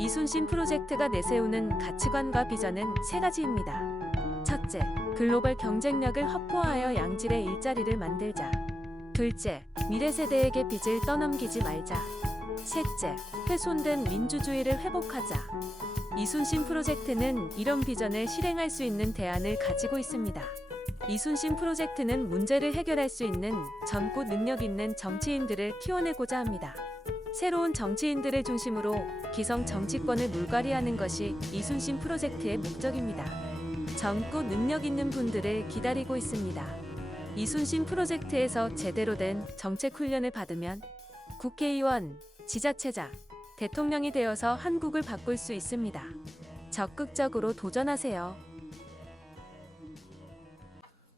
이순신 프로젝트가 내세우는 가치관과 비전은 세 가지입니다. 첫째, 글로벌 경쟁력을 확보하여 양질의 일자리를 만들자. 둘째, 미래 세대에게 빚을 떠넘기지 말자. 셋째, 훼손된 민주주의를 회복하자. 이순신 프로젝트는 이런 비전을 실행할 수 있는 대안을 가지고 있습니다. 이순신 프로젝트는 문제를 해결할 수 있는 젊고 능력 있는 정치인들을 키워내고자 합니다. 새로운 정치인들을 중심으로 기성 정치권을 물갈이하는 것이 이순신 프로젝트의 목적입니다. 젊고 능력 있는 분들을 기다리고 있습니다. 이순신 프로젝트에서 제대로 된 정책 훈련을 받으면 국회의원, 지자체장, 대통령이 되어서 한국을 바꿀 수 있습니다. 적극적으로 도전하세요.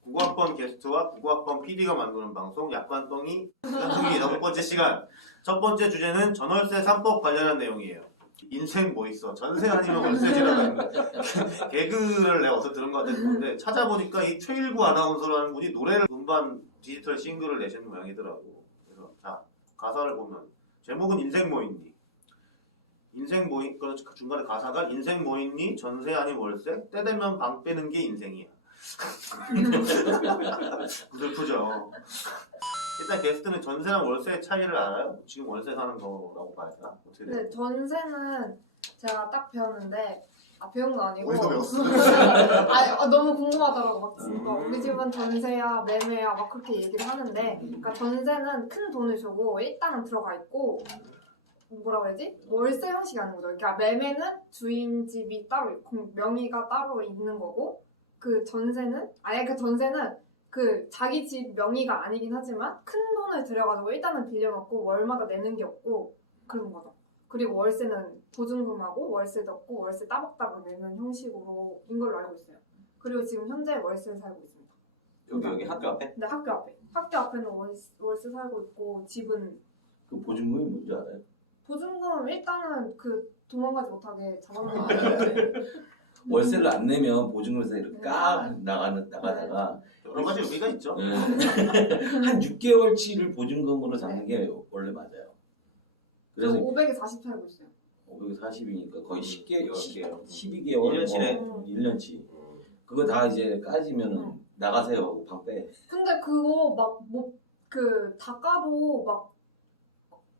국어학번 게스트와 국어학번 PD가 만드는 방송 약관똥이 연승이 8번째 시간. 첫 번째 주제는 전월세 3법 관련한 내용이에요. 인생 뭐 있어? 전세 아니면 월세지라는 개그를 내가 어디서 들은 것 같았는데 찾아보니까 이 최일구 아나운서라는 분이 노래를 음반 디지털 싱글을 내신 모양이더라고. 그래서 자 가사를 보면 제목은 인생 뭐 있니? 인생 뭐 있, 중간에 가사가 인생 뭐 있니? 전세 아니면 월세? 때 되면 방 빼는 게 인생이야. 슬프죠. 일단 게스트는 전세랑 월세의 차이를 알아요? 지금 월세 사는 거라고 봐야 되나? 어떻게 돼요? 네, 전세는 제가 딱 배웠는데 배운 거 아니고 어디서 배웠어? 너무 궁금하더라고. 막 그러니까 우리 집은 전세야 매매야 막 그렇게 얘기를 하는데 그러니까 전세는 큰 돈을 주고 일단은 들어가 있고 뭐라고 해야지? 월세 형식이 아닌 거죠. 그러니까 매매는 주인 집이 따로 있고 명의가 따로 있는 거고 그 전세는 그 자기 집 명의가 아니긴 하지만 큰 돈을 들여가지고 일단은 빌려놓고 월마다 내는 게 없고 그런 거죠. 그리고 월세는 보증금하고 월세 넣고 월세 따박따박 내는 형식으로인 걸로 알고 있어요. 그리고 지금 현재 월세를 살고 있습니다. 여기 학교 앞에? 네, 학교 앞에는 월세 살고 있고 집은 그 보증금이 뭔지 알아요? 보증금 일단은 그 도망가지 못하게 잡아놓는 월세를 안 내면 보증금에서 이렇게 나가다가 여러 가지 의미가 있죠. 네. 한 6개월치를 보증금으로 잡는 게 원래 맞아요. 그래서 그래서 500에 40 살고 있어요. 540이니까 거의 12개월, 1년치네. 1년치. 그거 다 이제 까지면은 나가세요. 방 빼. 근데 그거 다 까도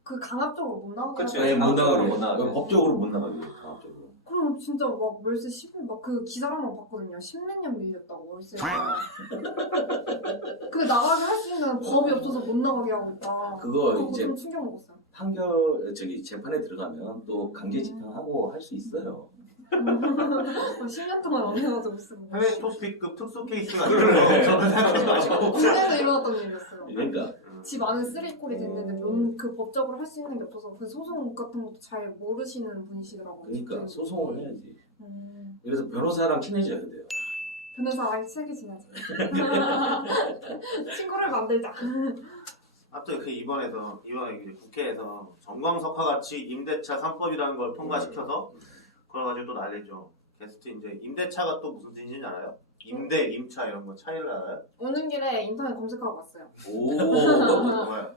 그 강압적으로 못 나가요. 그치. 못 나가게. 못 나가게. 법적으로 못 나가게. 강압적으로. 그럼 진짜 월세 10을 그 기사를 한번 봤거든요. 10몇 년 밀렸다고 월세가. 그 나가게 할 수 있는 법이 없어서 못 나가게 하고 있다. 그거 이제 좀 충격 먹었어요. 재판에 들어가면 또 강제 집행하고 할 수 있어요. 10년 동안 안 해가지고 쓰고. 해외 토픽급 특수 케이스가 아니고 저는 생각해가지고 국내에서 일어났던 일이었어요. 그러니까 집 안에 쓰리꼴이 됐는데 그 법적으로 할 수 있는 게 없어서 그 소송 같은 것도 잘 모르시는 분이시더라고요. 그러니까 소송을 해야지. 음, 그래서 변호사랑 친해져야 돼요. 변호사랑 친하게 지내자. 친구를 만들자. 아무튼 그 이번에 이제 국회에서 정광석화 같이 임대차 3법이라는 걸 통과시켜서 그래가지고 또 난리죠. 게스트 이제 임대차가 또 무슨 뜻인지 알아요? 임대, 임차 이런 거 차이를 알아요? 오는 길에 인터넷 검색하고 왔어요. 오. 뭐야?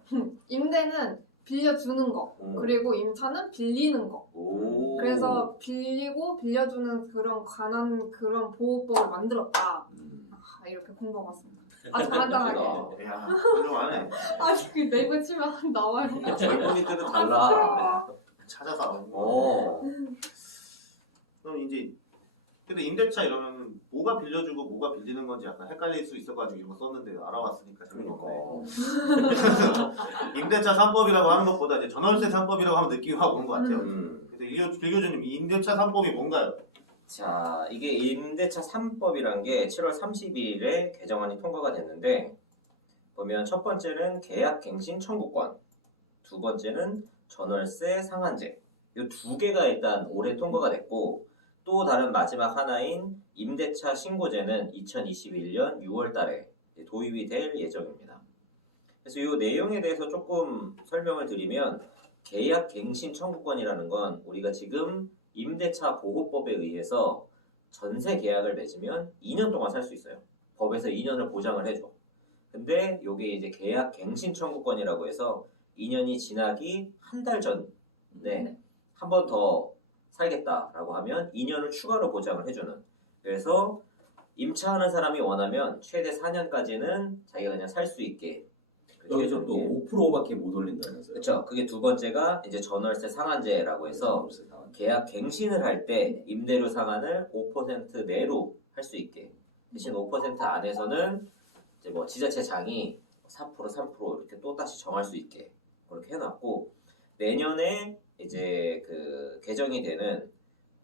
임대는 빌려주는 거, 그리고 임차는 빌리는 거. 오. 그래서 빌리고 빌려주는 그런 보호법을 만들었다. 이렇게 공부하고 왔습니다. 아주 간단하게. 야, 훌륭하네. 아니 그 네이버 치면 나와요. 젊은이들은 달라. 찾아서 나오는 거. 오. 그럼 이제 근데 임대차 이러면 뭐가 빌려주고 뭐가 빌리는 건지 약간 헷갈릴 수 있어가지고 이거 썼는데 알아왔으니까 재밌네. 임대차 3법이라고 하는 것보다 이제 전월세 3법이라고 하면 느낌이 확 오는 것 같아요. 그래서 빌교주님 이 임대차 3법이 뭔가요? 자, 이게 임대차 3법이란 게 7월 30일에 개정안이 통과가 됐는데 보면 첫 번째는 계약갱신 청구권, 두 번째는 전월세 상한제. 이 두 개가 일단 올해 통과가 됐고 또 다른 마지막 하나인 임대차 신고제는 2021년 6월 달에 도입이 될 예정입니다. 그래서 이 내용에 대해서 조금 설명을 드리면 계약갱신 청구권이라는 건 우리가 지금 임대차 보호법에 의해서 전세 계약을 맺으면 2년 동안 살 수 있어요. 법에서 2년을 보장을 해줘. 근데 이게 이제 계약갱신 청구권이라고 해서 2년이 지나기 한 달 전에 한 번 더 살겠다라고 하면 2년을 추가로 보장을 해주는. 그래서 임차하는 사람이 원하면 최대 4년까지는 자기가 그냥 살 수 있게. 여기서 또 5%밖에 못 올린다면서요. 그렇죠. 그게 두 번째가 이제 전월세 상한제라고 해서 계약 갱신을 할 때 임대료 상한을 5% 내로 할 수 있게. 대신 5% 안에서는 이제 뭐 지자체장이 4% 3% 이렇게 또 다시 정할 수 있게 그렇게 해놨고, 내년에 이제 그 개정이 되는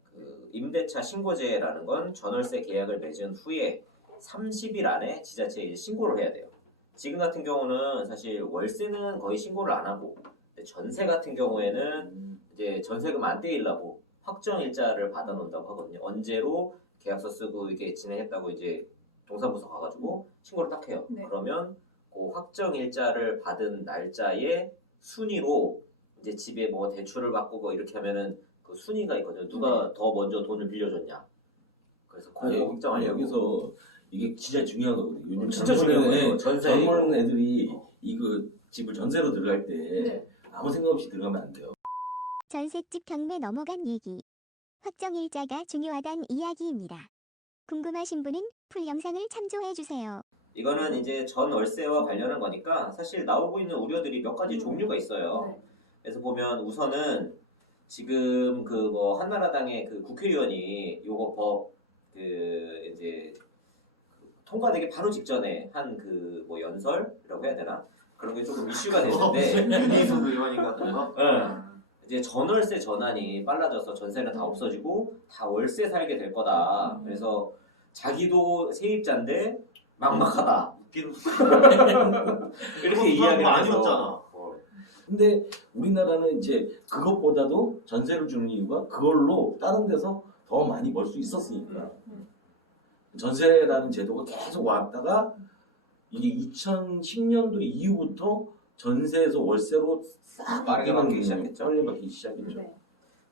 그 임대차 신고제라는 건 전월세 계약을 맺은 후에 30일 안에 지자체에 이제 신고를 해야 돼요. 지금 같은 경우는 사실 월세는 거의 신고를 안 하고, 근데 전세 같은 경우에는 이제 전세금 안 떼이려고 확정 일자를 받아놓는다고 하거든요. 언제로 계약서 쓰고 이게 진행했다고 이제 동사무소 가가지고 신고를 딱 해요. 네. 그러면 그 확정 일자를 받은 날짜에 순위로 이제 집에 뭐 대출을 받고 뭐 이렇게 하면은 그 순위가 있거든요. 누가 더 먼저 돈을 빌려줬냐. 그래서 그거 확정하려고. 여기서 이게 진짜 중요한 거거든요. 요즘 진짜 젊은 중요한 거예요. 애- 전세 젊은 애들이 어. 이거 집을 전세로 들어갈 때 네. 아무 생각 없이 들어가면 안 돼요. 전셋집 경매 넘어간 얘기. 확정일자가 중요하단 이야기입니다. 궁금하신 분은 풀 영상을 참조해주세요. 이거는 이제 전 월세와 관련한 거니까 사실 나오고 있는 우려들이 몇 가지 종류가 있어요. 네. 그래서 보면 우선은 지금 그 뭐 한나라당의 그 국회의원이 요거 법 그 이제 통과되기 바로 직전에 한 그 뭐 연설이라고 해야 되나? 그런 게 조금 이슈가 됐는데 윤희숙 의원인 같은 거? 이제 전월세 전환이 빨라져서 전세는 다 없어지고 다 월세 살게 될 거다. 그래서 자기도 세입자인데 막막하다. 웃긴 이렇게 이야기를 해서 아니었잖아. 근데 우리나라는 이제 그것보다도 전세를 주는 이유가 그걸로 다른 데서 더 많이 벌 수 있었으니까. 전세라는 제도가 계속 왔다가 이게 2010년도 이후부터 전세에서 월세로 싹 빠르게 바뀌기 시작했죠. 빨리 바뀌기 시작했죠. 네.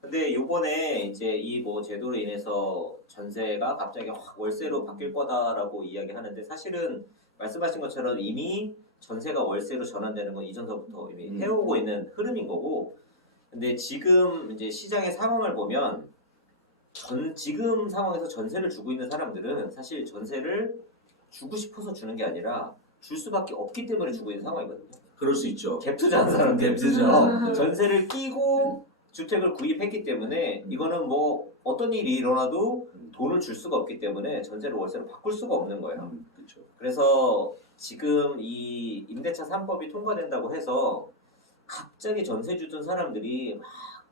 근데 요번에 이제 이 뭐 제도로 인해서 전세가 갑자기 확 월세로 바뀔 거다라고 이야기하는데, 사실은 말씀하신 것처럼 이미 전세가 월세로 전환되는 건 이전서부터 이미 해오고 있는 흐름인 거고, 근데 지금 이제 시장의 상황을 보면 지금 상황에서 전세를 주고 있는 사람들은 사실 전세를 주고 싶어서 주는 게 아니라 줄 수밖에 없기 때문에 주고 있는 상황이거든요. 그럴 수 있죠. 갭 투자하는 사람들. 갭 투자. 전세를 끼고 주택을 구입했기 때문에 이거는 뭐 어떤 일이 일어나도 돈을 줄 수가 없기 때문에 전세를 월세로 바꿀 수가 없는 거예요. 그렇죠. 그래서 지금 이 임대차 3법이 통과된다고 해서 갑자기 전세 주던 사람들이 막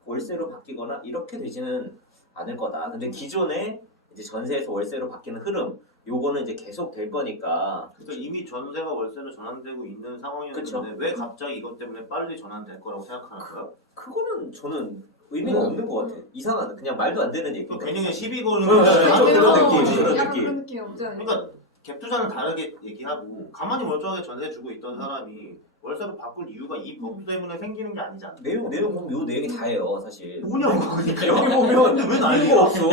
월세로 바뀌거나 이렇게 되지는 않을 거다. 근데 기존에 이제 전세에서 월세로 바뀌는 흐름, 요거는 이제 계속 될 거니까. 그러니까 이미 전세가 월세로 전환되고 있는 상황이었는데 그쵸. 왜 갑자기 이것 때문에 빨리 전환될 거라고 생각하는 거야? 그거는 저는 의미가 없는 것 같아. 이상한, 그냥 말도 안 되는 얘기. 괜히 시비 거는 네, 거잖아. 그런 느낌, 그런 약간 느낌. 그런 느낌이 없지 않아요? 그러니까 갭 투자는 다르게 얘기하고 가만히 멀쩡하게 전세 주고 있던 사람이 월세로 바꿀 이유가 이 법 때문에 생기는 게 아니잖아. 내용 보면 요 내용이 다예요, 사실. 뭐냐고 그러니까 여기 보면 근데 왜 난리가 이유가 없어.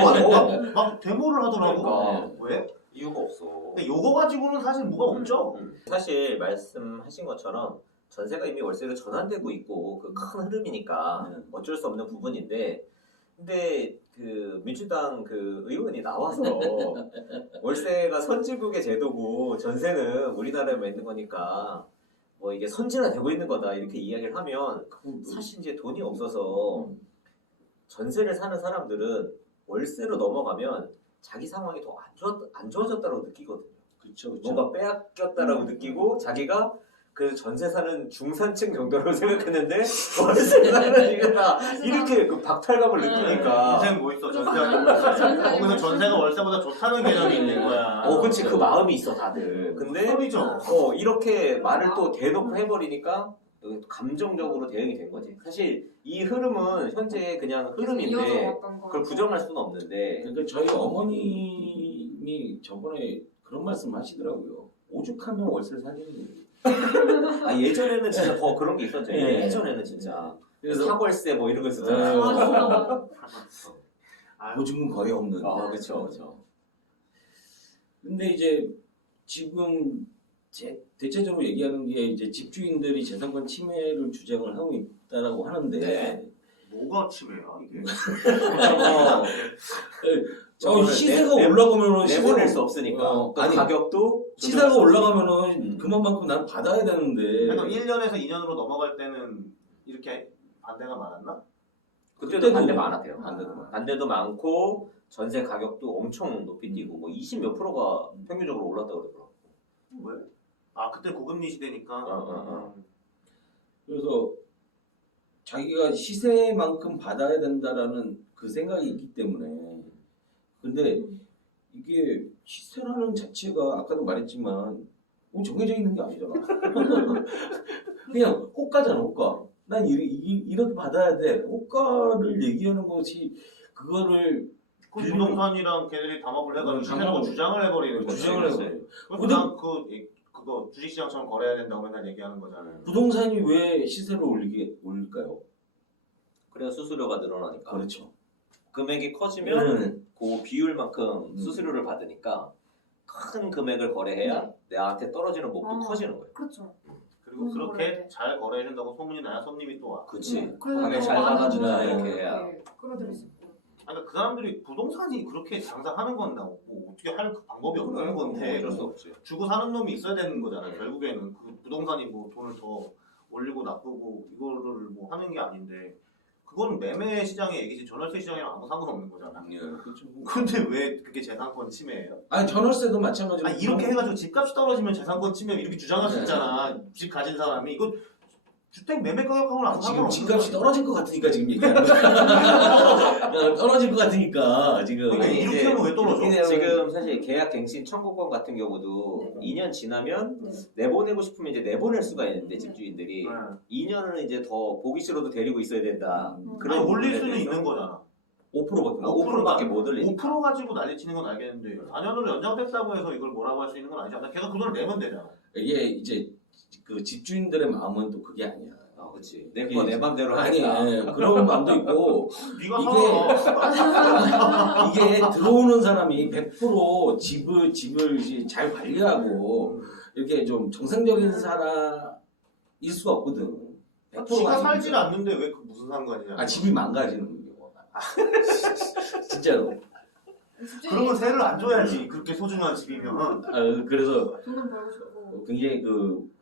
막 데모를 하더라고. 그러니까. 왜? 이유가 없어. 근데 요거 가지고는 사실 뭐가 없죠. 사실 말씀하신 것처럼 전세가 이미 월세로 전환되고 있고 그 큰 흐름이니까 어쩔 수 없는 부분인데, 근데 그 민주당 그 의원이 나와서 월세가 선진국의 제도고 전세는 우리나라에만 있는 거니까 뭐 이게 선진화되고 있는 거다 이렇게 이야기를 하면, 사실 이제 돈이 없어서 전세를 사는 사람들은 월세로 넘어가면 자기 상황이 더 안 좋아졌다고 느끼거든요. 그렇죠. 뭔가 빼앗겼다라고 느끼고 자기가 그 전세 사는 중산층 정도로 생각했는데 월세 사는 이거다 이렇게 그 박탈감을 느끼니까. 인생 뭐 있어 전세 아니고 월세. 거기서 전세가 월세보다 좋다는 개념이 있는 거야. 그치, 그 마음이 있어 다들. 근데 소리죠. 이렇게 말을 또 대놓고 해버리니까 감정적으로 대응이 된 거지. 사실 이 흐름은 현재 그냥 이어져 흐름인데 왔던 거. 그걸 부정할 수는 없는데. 그러니까 저희 어머님이 저번에 그런 말씀 하시더라고요. 오죽하면 월세를 사겠니. 예전에는 진짜 더 그런 게 있었죠. 네. 예전에는 진짜 그래서 사월세 뭐 이런 거 있었잖아요. 보증금 거의 없는. 그렇죠. 근데 이제 지금 대체적으로 얘기하는 게 이제 집주인들이 재산권 침해를 주장을 하고 있다라고 하는데 네. 뭐가 치매야 이게? 시세가 올라가면은 내보낼 수 없으니까 또 아니, 가격도 시세가 조절할 수 올라가면은 그만큼 난 받아야 되는데. 그러니까 1년에서 2년으로 넘어갈 때는 이렇게 반대가 많았나? 그때도 반대 많았대요. 반대도 반대도 많고 전세 가격도 엄청 높이 뛰고 뭐 20 몇 프로가 평균적으로 올랐다고 그러더라고. 왜? 아 그때 고금리 시대니까. 그래서 자기가 시세만큼 받아야 된다라는 그 생각이 있기 때문에. 근데 이게 시세라는 자체가 아까도 말했지만 정해져 있는 게 아니잖아. 그냥 호가잖아, 호가. 난 이렇게 받아야 돼. 호가를 얘기하는 것이 그거를 그 부동산이랑 걔네들이 담합을 해가지고 시세라고 주장을 해버리는 거지. 주장을 해서 그래서 난 그거 주식시장처럼 거래해야 된다고 맨날 얘기하는 거잖아요. 부동산이 왜 시세를 올릴까요? 그래야 수수료가 늘어나니까. 그렇죠. 금액이 커지면 그 비율만큼 수수료를 받으니까 큰 금액을 거래해야 내한테 떨어지는 몫도 커지는 거예요. 그렇죠. 그리고 그렇게 잘 거래해준다고 소문이 나야 손님이 또 와. 그치. 그래서 가격 더 잘 많은 잡아주나 분들이 이렇게 해야. 이렇게 끌어들일 수 있고. 그러니까 그 사람들이 부동산이 그렇게 장사하는 건데 뭐 어떻게 할 방법이 없는 건데 어쩔 수 없지. 주고 사는 놈이 있어야 되는 거잖아요. 네. 결국에는 그 부동산이 뭐 돈을 더 올리고 나쁘고 이거를 뭐 하는 게 아닌데 그건 매매 시장의 얘기지 전월세 시장이랑 아무 상관없는 거잖아. 예, 그렇죠. 근데 왜 그게 재산권 침해예요? 아니 전월세도 마찬가지로. 아니 이렇게 해가지고 집값이 떨어지면 재산권 침해 이렇게 주장할 수 있잖아. 집 가진 사람이 이거 주택 매매 가격하고는 아무 지금 상관없는 집값이 거야. 떨어질 것 같으니까 지금 얘기하는 거야. 떨어질 것 같으니까 지금. 그러니까 아니, 이렇게 이제 하면 왜 떨어져? 이렇게 지금 사실 계약 갱신 청구권 같은 경우도 2년 지나면 내보내고 싶으면 이제 내보낼 수가 있는데 집주인들이 2년은 이제 더 보기 싫어도 데리고 있어야 된다. 아니 그런 올릴 부분에 수는 대해서 있는 거잖아. 5%밖에 5%밖에 못 올리니까. 5% 가지고 난리치는 건 알겠는데 4년으로 연장됐다고 해서 이걸 뭐라고 할 수 있는 건 아니잖아. 걔가 그 돈을 내면 되잖아. 이게 이제 그 집주인들의 마음은 또 그게 아니야. 아, 그렇지. 내 맘대로 아니, 하니까. 그런 마음도 있고 네가 이게- 살아. 이게 들어오는 사람이 100% 집을 이제 잘 관리하고 이렇게 좀 정상적인 사람일 수가 없거든. 100% 지가 가 살질 않는데 왜 그 무슨 상관이냐. 아 집이 망가지는 경우가 많아. 진짜로. 그러면 세를 안 줘야지. 그렇게 소중한 집이면. 그래서 돈은 벌고 싶고. 굉장히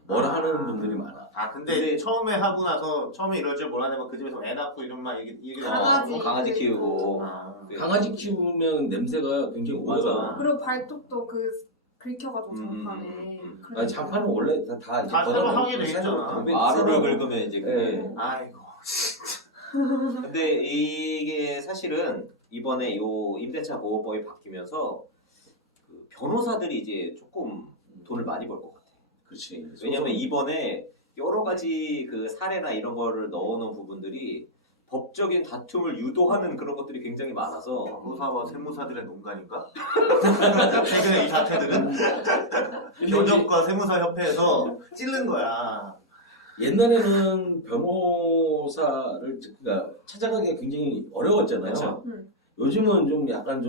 뭐라 하는 분들이 많아. 아 근데 처음에 하고 나서 처음에 이럴 줄 몰랐는데 그 집에서 애 낳고 이런 말 얘기 강아지. 강아지 키우고. 아. 강아지 키우면 냄새가 굉장히 맞아. 오잖아. 그리고 발톱도 긁혀가지고 장판에. 아니 장판은 원래 다 이제 다 새로 하게 돼 있잖아. 마루를 긁으면 이제 그게. 네. 아이고. 근데 이게 사실은 이번에 요 임대차 보호법이 바뀌면서 그 변호사들이 이제 조금 돈을 많이 벌 것 같아. 그렇지. 왜냐면 이번에 여러 가지 그 사례나 이런 거를 넣어놓은 부분들이 법적인 다툼을 유도하는 그런 것들이 굉장히 많아서 변호사와 세무사들의 농간인가? 최근에 이 사태들은 변협과 세무사협회에서 찌른 거야. 옛날에는 변호사를 그러니까 찾아가기가 굉장히 어려웠잖아요. 그렇죠. 요즘은 좀 약간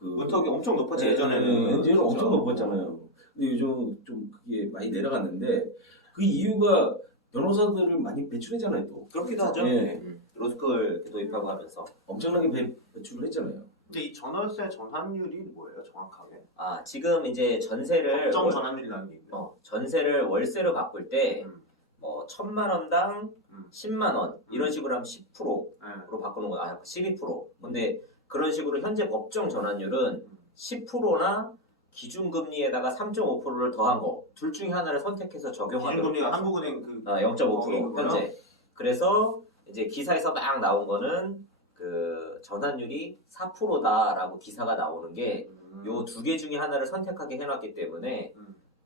문턱이 엄청 높았지 네, 예전에는. 예전에는 엄청 높았잖아요. 근데 요즘 좀 그게 많이 내려갔는데 그 이유가 변호사들을 많이 배출했잖아요. 또 그렇기도 하죠. 네. 로스쿨 도입하고 하면서. 엄청나게 배출을 했잖아요. 근데 이 전월세 전환율이 뭐예요, 정확하게? 아 지금 이제 전세를 법정 전환율이라는 게 있는데. 전세를 월세로 바꿀 때 음. 1,000만 원당 10만 원 이런 식으로 하면 10%로 네. 바꾸는 거야. 아, 12%. 근데 그런 식으로 현재 법정 전환율은 10%나 기준금리에다가 3.5%를 더한 거. 둘 중에 하나를 선택해서 적용하도록. 기준금리가 한국은행 그 0.5% 현재. 그래서 이제 기사에서 막 나온 거는 그 전환율이 4%다라고 기사가 나오는 게 요 두 개 중에 하나를 선택하게 해놨기 때문에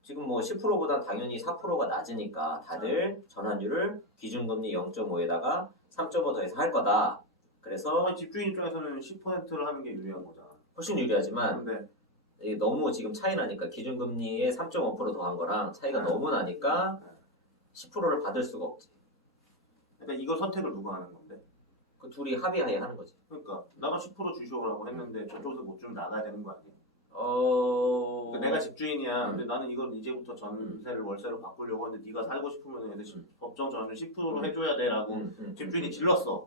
지금 뭐 10%보다 당연히 4%가 낮으니까 다들 전환율을 기준금리 0.5에다가 3.5 더해서 할 거다. 그래서 집주인 입장에서는 10%를 하는 게 유리한 거잖아. 훨씬 유리하지만 근데 이게 너무 지금 차이 나니까 기준금리에 3.5% 더한 거랑 차이가 너무 나니까 10%를 받을 수가 없지. 그러니까 이거 선택을 누가 하는 건데? 그 둘이 합의하에 하는 거지. 그러니까 나가 10% 주시오라고 했는데 저쪽에서 못 주면 나가야 되는 거 아니야? 그러니까 내가 집주인이야. 근데 나는 이걸 이제부터 전세를 월세로 바꾸려고 하는데 네가 살고 싶으면 법정 전환율 10% 해줘야 돼라고 집주인이 질렀어.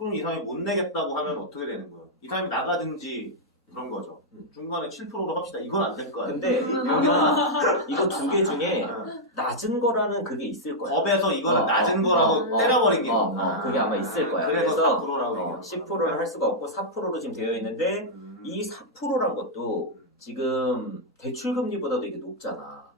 그럼 이 사람이 못 내겠다고 하면 어떻게 되는 거예요? 이 사람이 나가든지 그런 거죠. 중간에 7%로 합시다. 이건 안 될 거야. 근데 아마 이거 두 개 중에 낮은 거라는 그게 있을 거야. 법에서 이거는 어, 낮은 어, 거라고 어, 때려버린 게 있구나. 그게 아마 있을 거야. 그래서 4%라고 10%를 할 수가 없고 4%로 지금 되어 있는데 이 4%란 것도 지금 대출 금리보다도 이게 높잖아.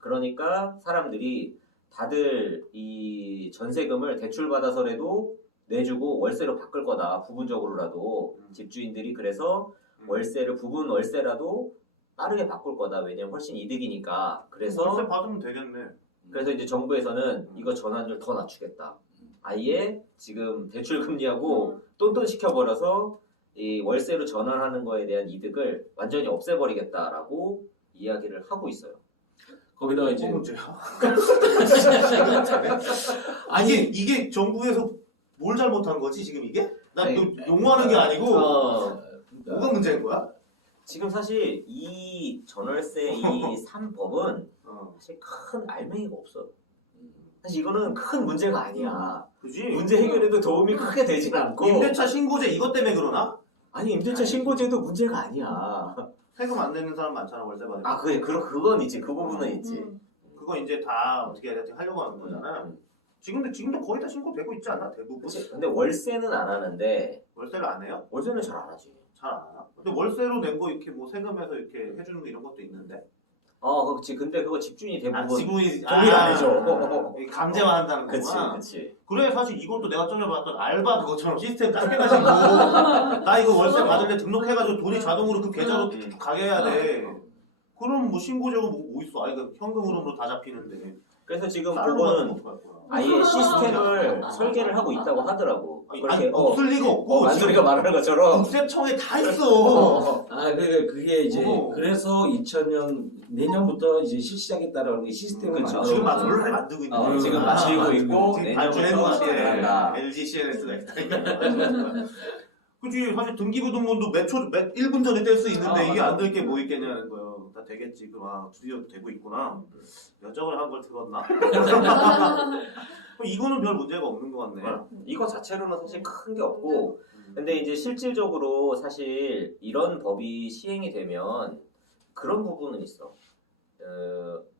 그러니까 사람들이 다들 이 전세금을 대출 받아서라도 내주고 월세로 바꿀 거다. 부분적으로라도 집주인들이 그래서 월세를 부분 월세라도 빠르게 바꿀 거다. 왜냐면 훨씬 이득이니까. 그래서 월세 받으면 되겠네. 그래서 이제 정부에서는 이거 전환율 더 낮추겠다. 아예 지금 대출 금리하고 똔똔 시켜버려서 이 월세로 전환하는 거에 대한 이득을 완전히 없애버리겠다라고 이야기를 하고 있어요. 거기다가 이제 문제야. 아니 이게 정부에서 뭘 잘못한 거지 지금 이게? 나 아니, 용어하는 게 아니고 그러니까 뭐가 문제인 거야? 지금 사실 이 전월세 이 3법은 사실 큰 알맹이가 없어. 사실 이거는 큰 문제가 아니야. 그지? 문제 해결에도 도움이 크게 되진 않고. 임대차 신고제 이것 때문에 그러나? 아니 임대차 신고제도 문제가 아니야. 세금 안 내는 사람 많잖아 월세 받을 때. 아 그래 그건 있지. 그 부분은 있지. 그거 이제 다 어떻게 해야 될지 하려고 하는 거잖아. 지금도 거의 다 신고되고 있지 않아? 대부분. 그치? 근데 월세는 안 하는데 월세를 안 해요? 월세는 잘 안 하지. 잘 안 하나? 근데 월세로 낸 거 이렇게 뭐 세금에서 이렇게 해주는 거 이런 것도 있는데. 그렇지. 근데 그거 집주인이 대부분 지분이 동의 안 해줘. 강제화한다는 그치, 거구나. 그치. 그래 사실 이것도 내가 전에 봤던 알바 그것처럼 시스템 딱 해가지고 나 이거 월세 받을래 등록해가지고 돈이 자동으로 그 계좌로 툭툭 가게 해야 돼. 그럼 뭐 신고제고 뭐 있어? 아니 그 현금 흐름으로 다 잡히는데. 그래서 지금 쌀로 그거는 받으면 어떡할 거야? 아예 시스템을 설계를 하고 있다고 하더라고. 아니 없을 리가 없고 만소리가 말하는 것처럼. 국세청에 다 있어. 그게 이제 어. 그래서 2000년 내년부터 이제 실시하겠다라는 게 시스템을 그쵸. 지금 막 만들어서 원래 만들고 있는 거야. 지금 만들고 있고 지금 내년부터 발주해놓은 것 시행한다. 같아. LG CNS가 있다. 그치 사실 등기부등본도 몇 1분 전에 뗄 수 있는데 이게 안 될 게 뭐 있겠냐는 거예요. 다 되겠지. 그럼 드디어 되고 있구나. 몇 적을 한 걸 들었나? 이거는 별 문제가 없는 것 같네. 이거 자체로는 사실 큰 게 없고 근데 이제 실질적으로 사실 이런 법이 시행이 되면 그런 부분은 있어.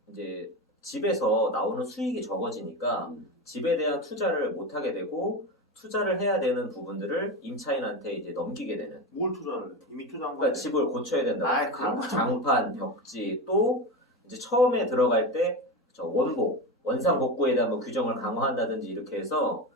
이제 집에서 나오는 수익이 적어지니까 집에 대한 투자를 못 하게 되고 투자를 해야 되는 부분들을 임차인한테 이제 넘기게 되는. 뭘 투자를 해? 이미 투자한 그러니까 거야. 집을 고쳐야 된다고. 아이, 그런 거. 장판, 벽지 또 이제 처음에 들어갈 때 저 원복, 원상 복구에 대한 뭐 규정을 강화한다든지 이렇게 해서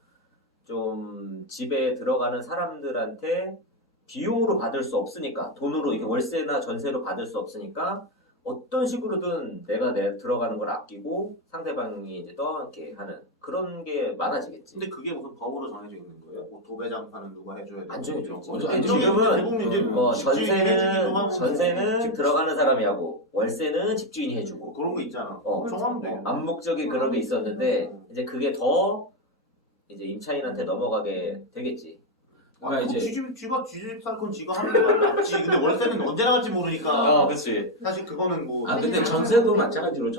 좀 집에 들어가는 사람들한테 비용으로 받을 수 없으니까 돈으로 이렇게 월세나 전세로 받을 수 없으니까 어떤 식으로든 내가 들어가는 걸 아끼고 상대방이 이제 떠안게 하는 그런 게 많아지겠지. 근데 그게 무슨 법으로 정해져 있는 거예요? 뭐 도배장판은 누가 해줘야 되고 안 정해져 있지. 먼저 근데 안 정해져 지금은 대부분 이제 뭐 집주인이 해주기도 하고 전세는 집- 들어가는 사람이 하고 월세는 집주인이 해주고 뭐 그런 거 있잖아. 어. 정하면 돼. 암묵적인 그런 게 있었는데 이제 그게 더 이제 임차인한테 넘어가게 되겠지. 그러니까 이제 쥐집 살 건 지가 하는 게 낫지. 근데 월세는 언제 나갈지 모르니까. 그렇지. 사실 그거는 뭐. 근데 전세도 마찬가지로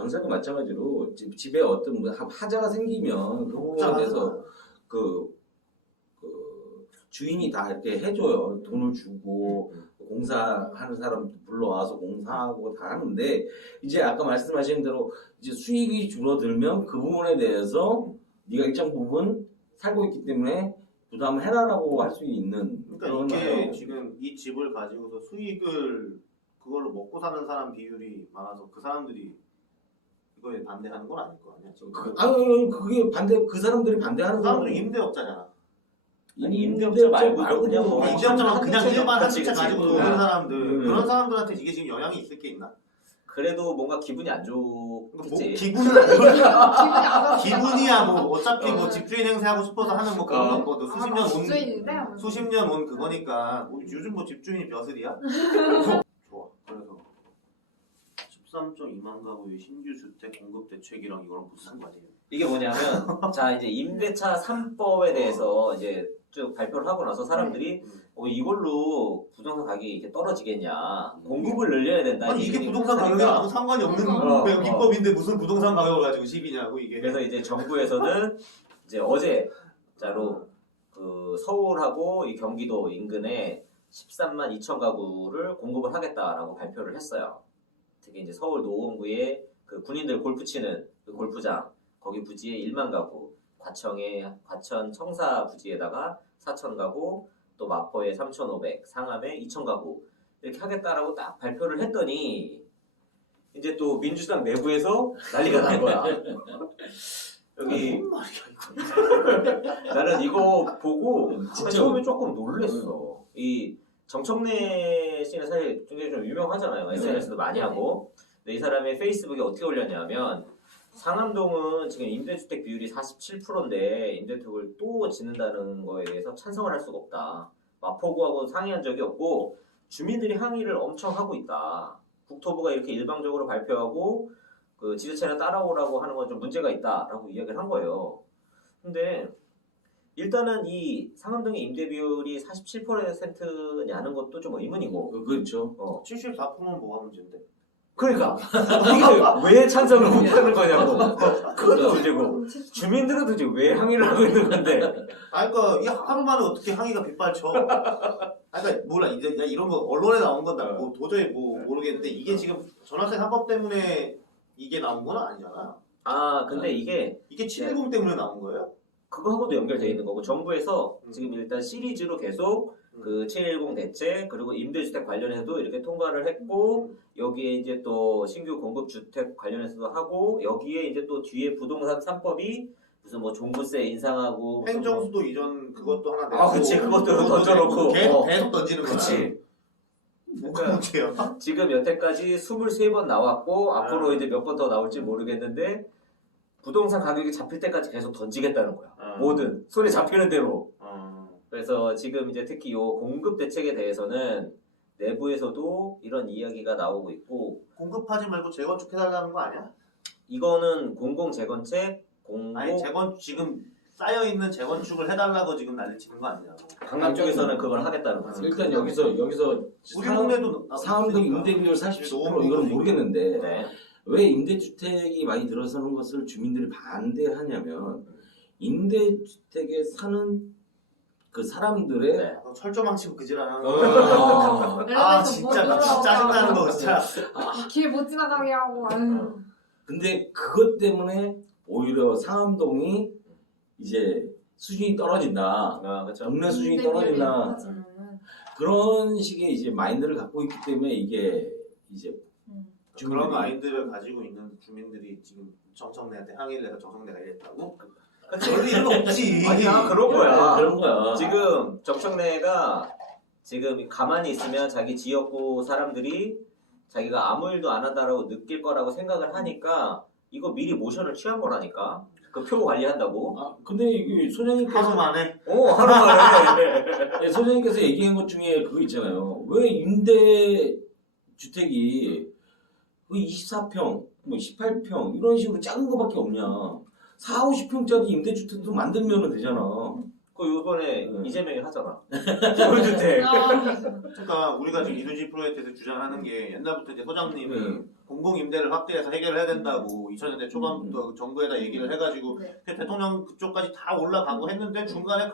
집에 어떤 뭐 하자가 생기면 그 부분에 대해서 그 주인이 다 이렇게 해줘요. 돈을 주고 공사하는 사람 불러와서 공사하고 다 하는데 이제 아까 말씀하신 대로 이제 수익이 줄어들면 그 부분에 대해서 네가 일정 부분 살고 있기 때문에 부담해라라고 할 수 있는 그러니까 그런 이게 거예요. 지금 이 집을 가지고서 수익을 그걸로 먹고 사는 사람 비율이 많아서 그 사람들이 이거에 반대하는 건 아닐 거 아니야. 지금 그게 그 사람들이 반대하는 그 사람들이 임대업자잖아. 아니 임대업자 말고 그냥 뭐 임대업자만 그냥 일반 한 그치, 채 그치. 가지고 노는 사람들 네. 그런 사람들한테 이게 지금 영향이 있을 게 있나? 그래도 뭔가 기분이 안 뭐 좋겠지. 기분은 안 좋아. 기분이 안 좋아. 기분이야 뭐 어차피 뭐 집주인 행세하고 싶어서 하는 뭐 그런 거거든. 수십 년 온 집주인인데 수십 년 온 그거니까 뭐 요즘 뭐 집주인이 벼슬이야? 좋아. 그래서 13.2만 가구의 신규 주택 공급 대책이랑 이거랑 무슨 상관이에요? 이게 뭐냐면 자 이제 임대차 3법에 대해서 이제 쭉 발표를 하고 나서 사람들이 이걸로 부동산 가격이 이렇게 떨어지겠냐 공급을 늘려야 된다. 아니 이게 얘기를 부동산 가격이랑 하니까 아무 상관이 없는 어. 입법인데 무슨 부동산 가격을 가지고 시비냐고 이게. 그래서 이제 정부에서는 이제 어제자로 그 그 서울하고 이 경기도 인근에 13만 2천 가구를 공급을 하겠다라고 발표를 했어요. 특히 이제 서울 노원구에 그 군인들 골프 치는 그 골프장 거기 부지에 1만 가구, 과천 청사 부지에다가 4천 가구, 또 마포에 3,500, 상암에 2천 가구 이렇게 하겠다라고 딱 발표를 했더니 이제 또 민주당 내부에서 난리가 난 거야. 여기 무슨 말이야 이거. 나는 이거 보고 진짜 처음에 조금 놀랬어. 이 정청래 씨는 사실 굉장히 좀 유명하잖아요. SNS도 많이 하고. 근데 이 사람의 페이스북에 어떻게 올렸냐면 상암동은 지금 임대주택 비율이 47%인데 임대택을 또 짓는다는 거에 대해서 찬성을 할 수가 없다. 마포구하고 상의한 적이 없고 주민들이 항의를 엄청 하고 있다. 국토부가 이렇게 일방적으로 발표하고 그 지자체는 따라오라고 하는 건 좀 문제가 있다라고 이야기를 한 거예요. 근데 일단은 이 상암동의 임대 비율이 47%냐는 것도 좀 의문이고. 그렇죠. 74%는 뭐가 문제인데? 그러니까 이게 왜 찬성을 못하는 거냐고. 그것도 문제고. 주민들은 도대체 왜 항의를 하고 있는 건데. 아, 그러니까 이 하루 만에 어떻게 항의가 빗발쳐? 아, 그러니까 몰라. 이제 이런 거 언론에 나온 건 나 뭐 도저히 뭐 모르겠는데 이게 지금 전월세 3법 때문에 이게 나온 건 아니잖아. 아 근데 이게 710 때문에 나온 거예요? 그거하고도 연결되어 있는 거고 정부에서 지금 일단 시리즈로 계속 그 710 대책 그리고 임대주택 관련해서도 이렇게 통과를 했고 여기에 이제 또 신규 공급주택 관련해서도 하고 여기에 이제 또 뒤에 부동산 3법이 무슨 뭐 종부세 인상하고 무슨 행정수도 이전 그것도 하나 내고 아 그치 그것도 던져놓고 계속 던지는 거야. 그치 뭐가 문제야? 지금 여태까지 23번 나왔고 앞으로 이제 몇 번 더 나올지 모르겠는데 부동산 가격이 잡힐 때까지 계속 던지겠다는 거야. 뭐든 손에 잡히는 대로. 그래서 지금 이제 특히 요 공급 대책에 대해서는 내부에서도 이런 이야기가 나오고 있고 공급하지 말고 재건축해달라는 거 아니야? 이거는 공공재건책 아니 지금 쌓여있는 재건축을 해달라고 지금 난리 치는 거 아니냐고. 강남 쪽에서는 그걸 하겠다는 거지. 일단 여기서 우리 동네도 상암동 임대 비율 47% 이건 모르겠는데 네. 왜 임대주택이 많이 들어서는 것을 주민들이 반대하냐면 임대주택에 사는 그 사람들의 네. 철조망치고 그지랄하는 어. 거. 아 진짜 나 진짜 짜증나는 거 진짜. 길 못 지나가게 하고 아유. 근데 그것 때문에 오히려 상암동이 이제 수준이 떨어진다. 아, 그렇죠. 동네 수준이 임대 비율이 떨어진다. 높아지면은. 그런 식의 이제 마인드를 갖고 있기 때문에 이게 이제 그런 마인드를 가지고 있는 주민들이 지금 정청래한테 항의를 해서 정청래가 이랬다고? 그럴 일은 없지. 아니야 그런 거야. 그런 거야. 지금 정청래가 지금 가만히 있으면 자기 지역구 사람들이 자기가 아무 일도 안 한다라고 느낄 거라고 생각을 하니까 이거 미리 모션을 취한 거라니까. 그 표 관리한다고. 아 근데 이게 소장님께서 하루 만에. 하루 만에. 네, 소장님께서 얘기한 것 중에 그거 있잖아요. 왜 임대 주택이 그 24평, 뭐 18평 이런 식으로 작은 거밖에 없냐? 4, 50평짜리 임대주택도 만들면 되잖아. 그 요번에 네. 이재명이 하잖아. 서울주택. 그러니까 우리가 지금 이수지 프로젝트에서 주장하는 게 옛날부터 이제 소장님이 네. 공공임대를 확대해서 해결을 해야 된다고 2000년대 초반부터 정부에다 얘기를 해가지고 네. 대통령 그쪽까지 다 올라가고 했는데 중간에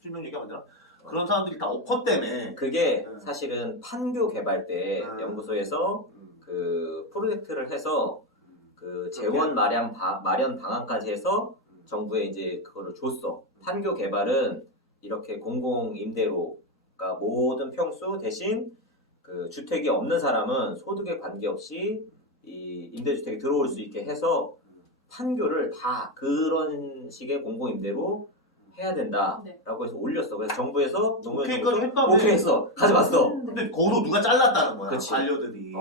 실명 얘기하면 되나? 그런 사람들이 다 엎어 때문에 그게 사실은 판교 개발 때 아. 연구소에서 그 프로젝트를 해서 그 재원 마련 방안까지 해서 정부에 이제 그거를 줬어. 판교 개발은 이렇게 공공 임대로, 그러니까 모든 평수 대신 그 주택이 없는 사람은 소득에 관계없이 이 임대주택에 들어올 수 있게 해서 판교를 다 그런 식의 공공 임대로 해야 된다라고 해서 올렸어. 그래서 정부에서 오케이까지 했다며. 오케이 했어. 가져갔어. 근데 거기서 누가 잘랐다는 거야. 그치. 관료들이.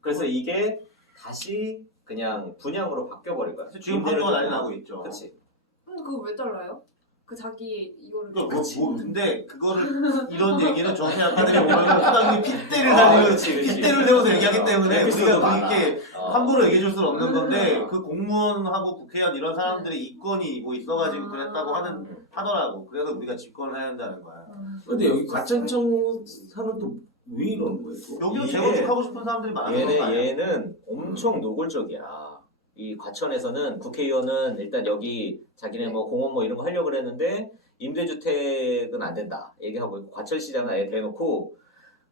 그래서 이게 다시 그냥 분양으로 바뀌어버린 거야. 지금 판교가 난리 나고 있죠. 그치. 근데 그거 왜 잘라요? 그 자기 이거를 그러니까 근데 그거를 이런 얘기는 정치 아카데미 오면 소장님이 핏대를 달리면 그치. 핏대를 내면서 얘기하기 때문에 에피소드 우리가 많아. 그렇게 어. 함부로 얘기해 줄 수는 없는 건데 그 공무원하고 국회의원 이런 사람들이 이권이 뭐 있어가지고 그랬다고 하더라고. 그래서 우리가 집권을 해야 된다는 거야. 근데 여기 과천청 사는 또 왜 이러는 거예요? 또? 여기는 이게 재건축하고 싶은 사람들이 많아서 그런 거 아니야? 얘는 엄청 노골적이야. 이 과천에서는 국회의원은 일단 여기 자기네 뭐 공원 뭐 이런 거 하려고 그랬는데 임대주택은 안 된다 얘기하고 과철시장은 아예 대놓고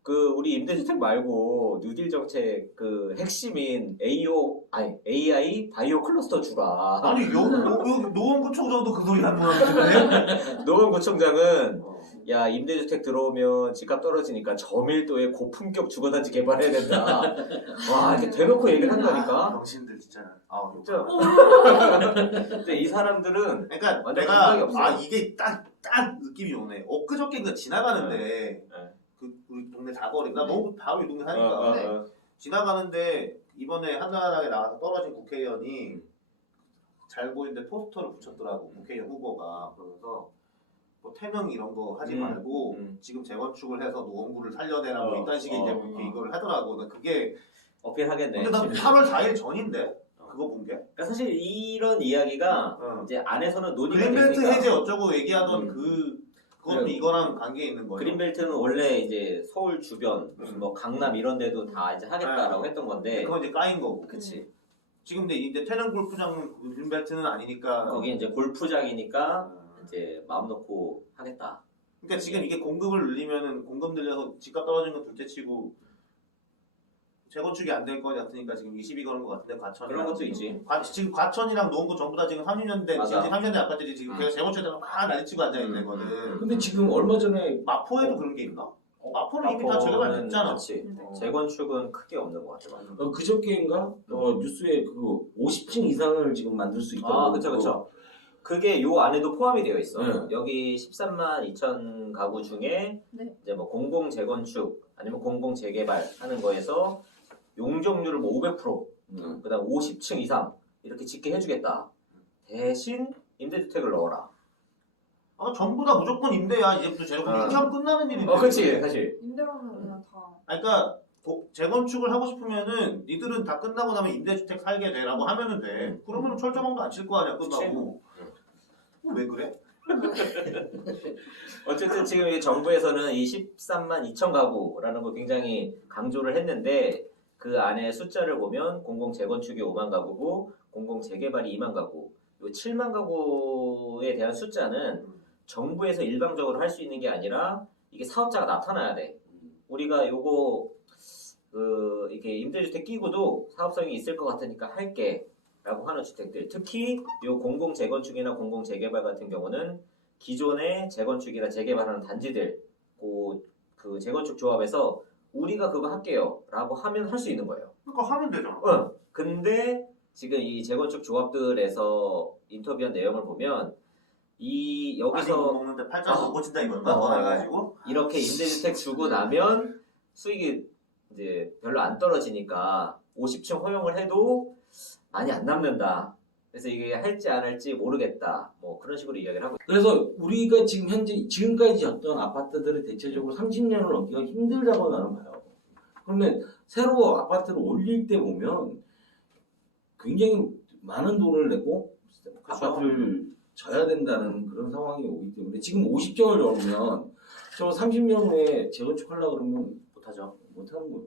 그 우리 임대주택 말고 뉴딜 정책 그 핵심인 AI 바이오 클러스터 주라. 아니 노원구청장도 그 소리 한 번 하는데. 노원구청장은 야 임대주택 들어오면 집값 떨어지니까 저밀도의 고품격 주거단지 개발해야 된다. 와 이렇게 대놓고 얘기를 한다니까. 병신들 진짜. 아 진짜. 근데 이 사람들은 그러니까 완전 내가 감각이 없어. 이게 딱 느낌이 오네. 엊그저께 그 지나가는데 네. 그 우리 동네 사거리 나 너무 바로 이 동네 어, 사니까 어, 네. 어. 지나가는데 이번에 한나라당에 나와서 떨어진 국회의원이 잘 보이는데 포스터를 붙였더라고 국회의원 후보가. 그러면서 뭐 태능 이런 거 하지 말고 지금 재건축을 해서 노원구를 살려내라 뭐 이딴 식의 이제 뭐 이렇게 이걸 하더라고. 나 그게 어필하겠네. 근데 나 8월 4일 전인데 그거 본 게. 그러니까 사실 이런 이야기가 이제 안에서는 논의가 그린벨트 됐으니까. 해제 어쩌고 얘기하던 그것도 그래. 이거랑 관계 있는 거예요. 그린벨트는 원래 이제 서울 주변 무슨 뭐 강남 이런 데도 다 이제 하겠다라고 네. 했던 건데. 그건 이제 까인 거고. 그치. 지금 이제 태릉 골프장 그린벨트는 아니니까. 거기 이제 골프장이니까 어. 이제 마음 놓고 하겠다. 그러니까 지금 이게 공급을 늘리면은 공급 늘려서 집값 떨어지는 건 둘째치고 재건축이 안 될 거 같으니까 지금 22 거는 것 같은데 과천 그런 것도 있지. 지금 과천이랑 노원구 전부 다 지금 30년 된 맞아. 30년 아파트들이 지금 계속 재건축에다가 막 난리치고 앉아 있는 거든. 근데 지금 얼마 전에 마포에도 그런 게 있나? 마포는 이미 다 재개발됐잖아. 그렇지. 네. 재건축은 크게 없는 것 같아. 그저께인가 뉴스에 그 50층 이상을 지금 만들 수 있다고. 아, 그쵸. 그게 요 안에도 포함이 되어 있어. 네. 여기 13만 2천 가구 중에 네. 이제 뭐 공공 재건축 아니면 공공 재개발 하는 거에서 용적률을 뭐 500%, 그다음 50층 이상 이렇게 짓게 해주겠다. 대신 임대주택을 넣어라. 전부 다 무조건 임대야. 이제부터 재건축 이렇게 하면 끝나는 일인데. 그렇지 사실. 임대로는 그냥 다. 그러니까 재건축을 하고 싶으면은 니들은 다 끝나고 나면 임대주택 살게 되라고 하면은 돼. 그러면은 철저망도 안 칠 거 아니야 끝나고. 왜 그래? 어쨌든 지금 이 정부에서는 이 13만 2천 가구라는 걸 굉장히 강조를 했는데 그 안에 숫자를 보면 공공 재건축이 5만 가구고 공공 재개발이 2만 가구. 이 7만 가구에 대한 숫자는 정부에서 일방적으로 할 수 있는 게 아니라 이게 사업자가 나타나야 돼. 우리가 요거 이렇게 임대주택 끼고도 사업성이 있을 것 같으니까 할게라고 하는 주택들. 특히 요 공공 재건축이나 공공 재개발 같은 경우는 기존의 재건축이나 재개발하는 단지들 그 재건축 조합에서 우리가 그거 할게요라고 하면 할 수 있는 거예요. 그러니까 하면 되잖아. 근데 지금 이 재건축 조합들에서 인터뷰한 내용을 보면 아직 못 여기서 먹는데 팔자가 못 고친다 이건가? 해가지고 이렇게 임대주택 주고 나면 수익이 이제 별로 안 떨어지니까 50층 허용을 해도 많이 안 남는다. 그래서 이게 할지 안 할지 모르겠다. 뭐 그런 식으로 이야기를 하고. 그래서 우리가 지금 현재 지금까지 졌던 아파트들을 대체적으로 30년을 넘기가 힘들다고 나는 봐요. 그러면 새로 아파트를 올릴 때 보면 굉장히 많은 돈을 내고 아파트를 져야 된다는 그런 상황이 오기 때문에 지금 50정을 넣으면 저 30년 후에 재건축하려고 그러면 못하죠. 못하는 거예요.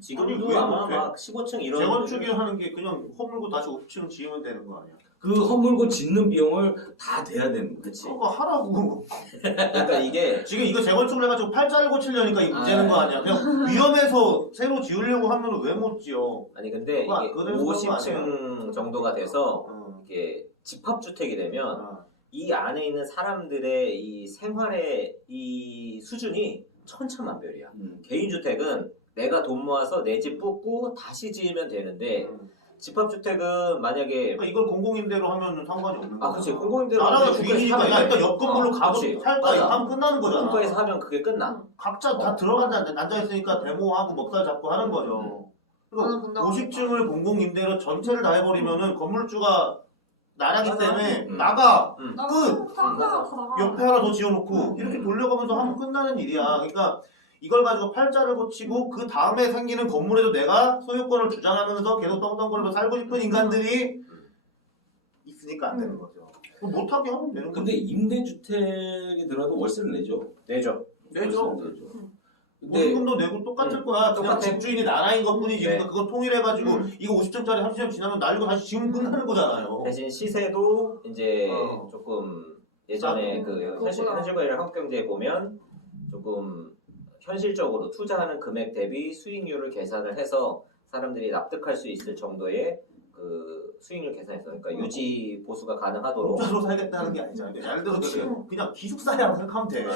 지금도 아니, 왜 아마 못해? 막 15층 이런 재건축이 하는 게 그냥 허물고 다시 50층 지으면 되는 거 아니야? 그 허물고 짓는 비용을 다 대야 되는 거예요. 그치. 그거 하라고. 그러니까 이게 지금 이거 재건축을 해가지고 팔자를 고치려니까 이 문제는 거 아니야? 그냥 위험해서 새로 지으려고 하면 왜 못 지어? 아니 근데 그거 이게 그대로 쓰는 거 50층 정도가 돼서 이게 집합주택이 되면 이 안에 있는 사람들의 이 생활의 이 수준이 천차만별이야. 개인주택은 내가 돈 모아서 내 집 뽑고 다시 지으면 되는데 집합주택은 만약에 그러니까 이걸 공공임대로 하면 상관이 없는 거야. 그렇지 공공임대로 나라가 하면 주인이니까 국가에서 야 하면 일단 돼. 옆 건물로 가고 그렇지. 살까 맞아. 하면 끝나는 거잖아. 국가에서 하면 그게 끝나. 각자 다 들어간다 앉아있으니까 데모하고 먹살 잡고 하는 거죠. 그러니까 50층을 공공임대로 전체를 다 해버리면은 건물주가 나라기 맞아. 때문에 나가 끝! 나가. 옆에 하나 더 지어놓고 이렇게 돌려가면서 하면 끝나는 일이야. 그러니까 이걸 가지고 팔자를 고치고 그 다음에 생기는 건물에도 내가 소유권을 주장하면서 계속 떵떵거리면서 살고 싶은 인간들이 있으니까 안 되는 거죠. 못하게 하면 되는 거죠. 근데 임대주택에 들어도 월세를 내죠. 내죠. 내죠. 월세를 내죠. 근데 보증금도 내고 똑같을 거야. 그냥 똑같아. 집주인이 나라인 것 뿐이지. 네. 그러니까 그거 통일해가지고 이거 50층짜리 30년 지나면 날리고 다시 지으면 끝나는 거잖아요. 대신 시세도 이제 어. 조금 예전에 그 그거보다. 현실거래를 한국경제에 보면 조금 현실적으로 투자하는 금액 대비 수익률을 계산을 해서 사람들이 납득할 수 있을 정도의 그 수익률 계산해서 그러니까 유지 보수가 가능하도록 공짜로 살겠다는 게 아니잖아요. 예를 들어 그치. 그냥 기숙사라고 생각하면 돼.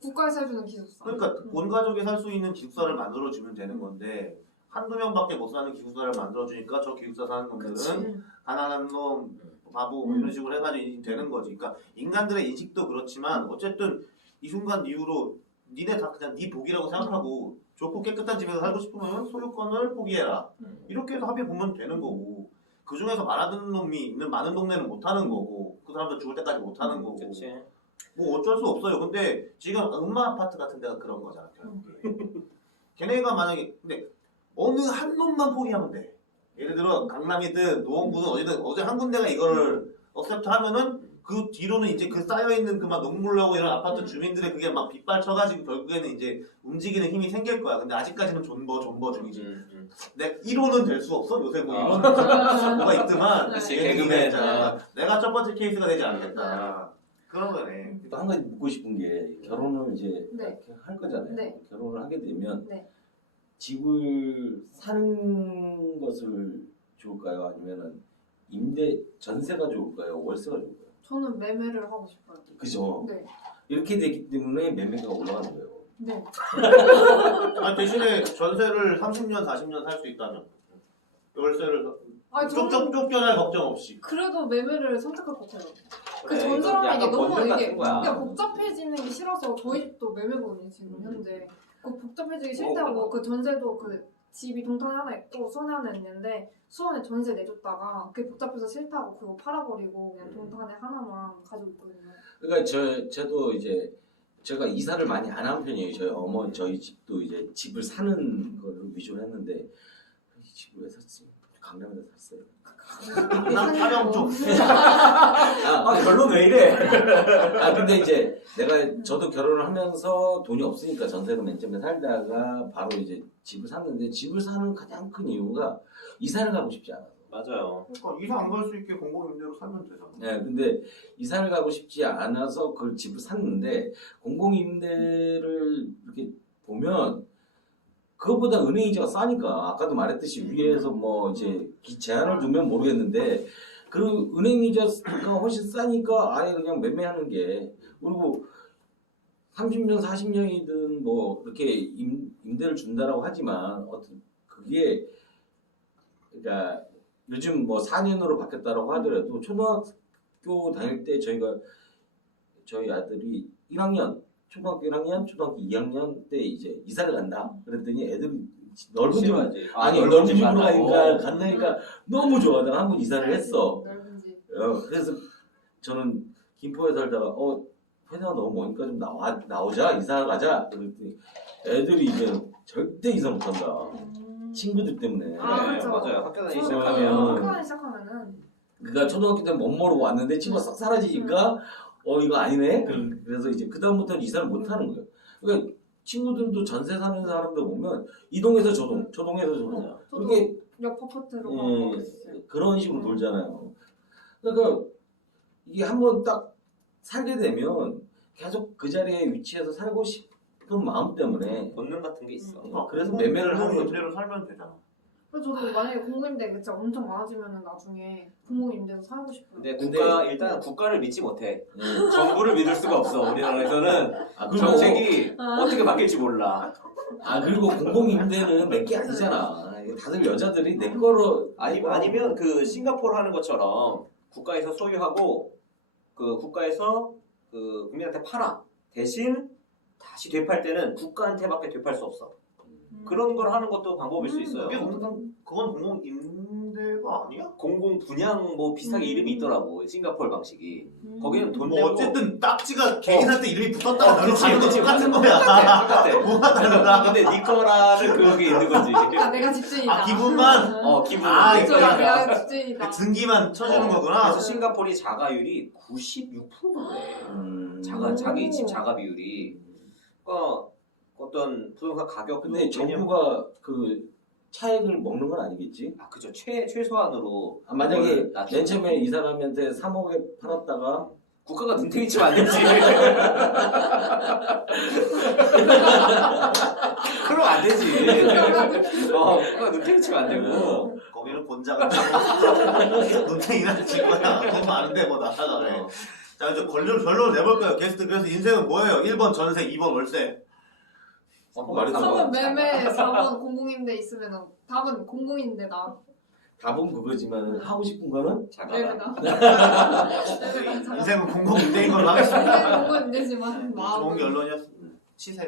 국가에서 해주는 기숙사. 그러니까 온 가족이 살 수 있는 기숙사를 만들어주면 되는 건데 한두 명밖에 못 사는 기숙사를 만들어주니까 저 기숙사 사는 놈들은 그치. 가난한 놈, 바보 뭐 이런 식으로 해가지고 되는 거지. 그러니까 인간들의 인식도 그렇지만 어쨌든 이 순간 이후로 니네 다 그냥 네 복이라고 생각하고 좋고 깨끗한 집에서 살고 싶으면 소유권을 포기해라. 이렇게 해서 합의 보면 되는 거고 그 중에서 말하는 놈이 있는 많은 동네는 못 하는 거고 그 사람들 죽을 때까지 못 하는 거고 그치. 뭐 어쩔 수 없어요. 근데 지금 음마 아파트 같은 데가 그런 거잖아. 결국에. 걔네가 만약에 근데 어느 한 놈만 포기하면 돼. 예를 들어 강남이든 노원구든 어디든 어디 한 군데가 이거를 억셉트 하면은 그 뒤로는 이제 그 쌓여있는 그막 농물하고 이런 아파트 주민들의 그게 막 빗발 쳐가지고 결국에는 이제 움직이는 힘이 생길 거야. 근데 아직까지는 존버 중이지. 내 1호는 될 수 없어. 요새 뭐 1호는 뭐가 있더만. 그치, 얘는 개그맨. 있잖아. 내가 첫 번째 케이스가 되지 않겠다. 그런 거네. 또 한 가지 묻고 싶은 게 결혼을 이제 네. 이렇게 할 거잖아요. 네. 결혼을 하게 되면 네. 집을 사는 것을 좋을까요? 아니면은 전세가 좋을까요? 월세가 좋을까요? 저는 매매를 하고 싶어요. 그죠? 네. 이렇게 되기 때문에 매매가 올라가는 거예요. 네. 대신에 전세를 30년, 40년 살 수 있다면 월세를 아니 저는 쫓겨날 걱정 없이. 그래도 매매를 선택할 것 같아요. 그 그래, 전세라는 이건 게 약간 너무 권능 이게 같은 거야. 그냥 복잡해지는 게 싫어서 저희 집도 매매거든요 지금 현재. 그 복잡해지기 싫다고 그 전세도 그 집이 동탄에 하나 있고 수원에 하나 있는데 수원에 전세 내줬다가 그게 복잡해서 싫다고 그거 팔아버리고 그냥 동탄에 하나만 가지고 있거든요. 그러니까 저도 이제 제가 이사를 많이 안 한 편이에요. 저희 집도 이제 집을 사는 걸로 위주로 했는데 이 집을 왜 샀지? 강남에서 샀어요. 난 타령 좀. 결론 왜 이래? 근데 이제 저도 결혼을 하면서 돈이 없으니까 전세로 맨 처음에 살다가 바로 이제 집을 샀는데 집을 사는 가장 큰 이유가 이사를 가고 싶지 않아요. 맞아요. 그러니까 이사 안 갈 수 있게 공공임대로 살면 되잖아. 네, 근데 이사를 가고 싶지 않아서 그 집을 샀는데 공공임대를 이렇게 보면 그것보다 은행 이자가 싸니까 아까도 말했듯이 위에서 뭐 이제 제한을 두면 모르겠는데 그 은행 이자가 훨씬 싸니까 아예 그냥 매매하는 게 그리고 30년 40년이든 뭐 이렇게 임대를 준다라고 하지만 그게 그러니까 요즘 뭐 4년으로 바뀌었다라고 하더라도 초등학교 다닐 때 저희 아들이 1학년 초등학교 1학년, 초등학교 2학년 때 이제 이사를 간다. 그랬더니 애들이 넓은 집 싫어하지. 넓은 집 집으로 간다고. 간다니까 너무 좋아하다가 한번 이사를 했어. 넓은 집. 그래서 저는 김포에 살다가 회사가 너무 머니까 좀 나오자 이사 가자. 그랬더니 애들이 이제 절대 이사 못한다. 친구들 때문에. 아, 그렇죠. 맞아요. 학교 다니기 저도 시작하면 학교 다니기 시작하면은 그러니까 초등학교 때 못 모르고 왔는데 친구가 싹 사라지니까 이거 아니네. 그래서 이제 그 다음부터는 이사를 못 하는 거예요. 그러니까 친구들도 전세 사는 사람들 보면 이 동에서 저 동, 저 동에서 저 동. 저도 이게 옆 아파트로 가고 예, 그랬어요. 그런 식으로 돌잖아요. 그러니까 이게 한번 딱 살게 되면 계속 그 자리에 위치해서 살고 싶은 마음 때문에 본능 같은 게 있어. 그래서 매매를 하는 거죠. 임대로 살면 되잖아. 그래서 저도 만약에 공공임대 진짜 엄청 많아지면은 나중에 공공임대에서 살고 싶어요. 근데 근데- 일단 국가를 믿지 못해. 네. 정부를 믿을 수가 없어. 우리나라에서는 그리고 정책이 어떻게 바뀔지 몰라. 그리고 공공임대는 내 게 아니잖아. 다들 여자들이 내 거로 아니면 그 싱가포르 하는 것처럼 국가에서 소유하고 그 국가에서 그 국민한테 팔아. 대신 다시 되팔 때는 국가한테밖에 되팔 수 없어. 그런 걸 하는 것도 방법일 수 있어요. 그건 공공임대가 아니야? 공공 분양 뭐 비슷하게 이름이 있더라고. 싱가포르 방식이. 거기는 돈 뭐 내고 어쨌든 딱지가 개인한테 이름이 붙었다고 그치, 하는 거 그치. 똑같은 거야. 똑같아. 뭐가 다르다? 근데 니 거라는 그게 있는 거지. 내가 집주인이다. 기분만? 기분. 이거 내가 집주인이다. 등기만 쳐주는 거구나. 그래서 싱가포르 자가율이 96%래. 자기 집 자가 비율이. 그러니까 어떤 부동산 가격 근데 정부가 그 차액을 먹는 건 아니겠지? 그죠. 최소한으로 만약에 그걸 낮추고. 맨 처음에 이 사람한테 3억에 팔았다가 국가가 눈탱이 치면 안 되지. 그러면 안 되지. 국가가 눈탱이 치면 안 되고. 거기는 본장은 눈탱이나 칠 거야. 돈 많은데 뭐 나다가 그래. 자 이제 결론을 내볼까요 게스트. 그래서 인생은 뭐예요? 1번 전세, 2번 월세. 말해줘. 3번 매매, 4번 공공임대 있으면 답은 공공임대다. 답은 그거지만 하고 싶은 거는 자가라. 매매다. 인생은 공공임대인 걸로 하겠습니다. 공공임대지만 마음은 좋은 결론이었습니다. 치세요.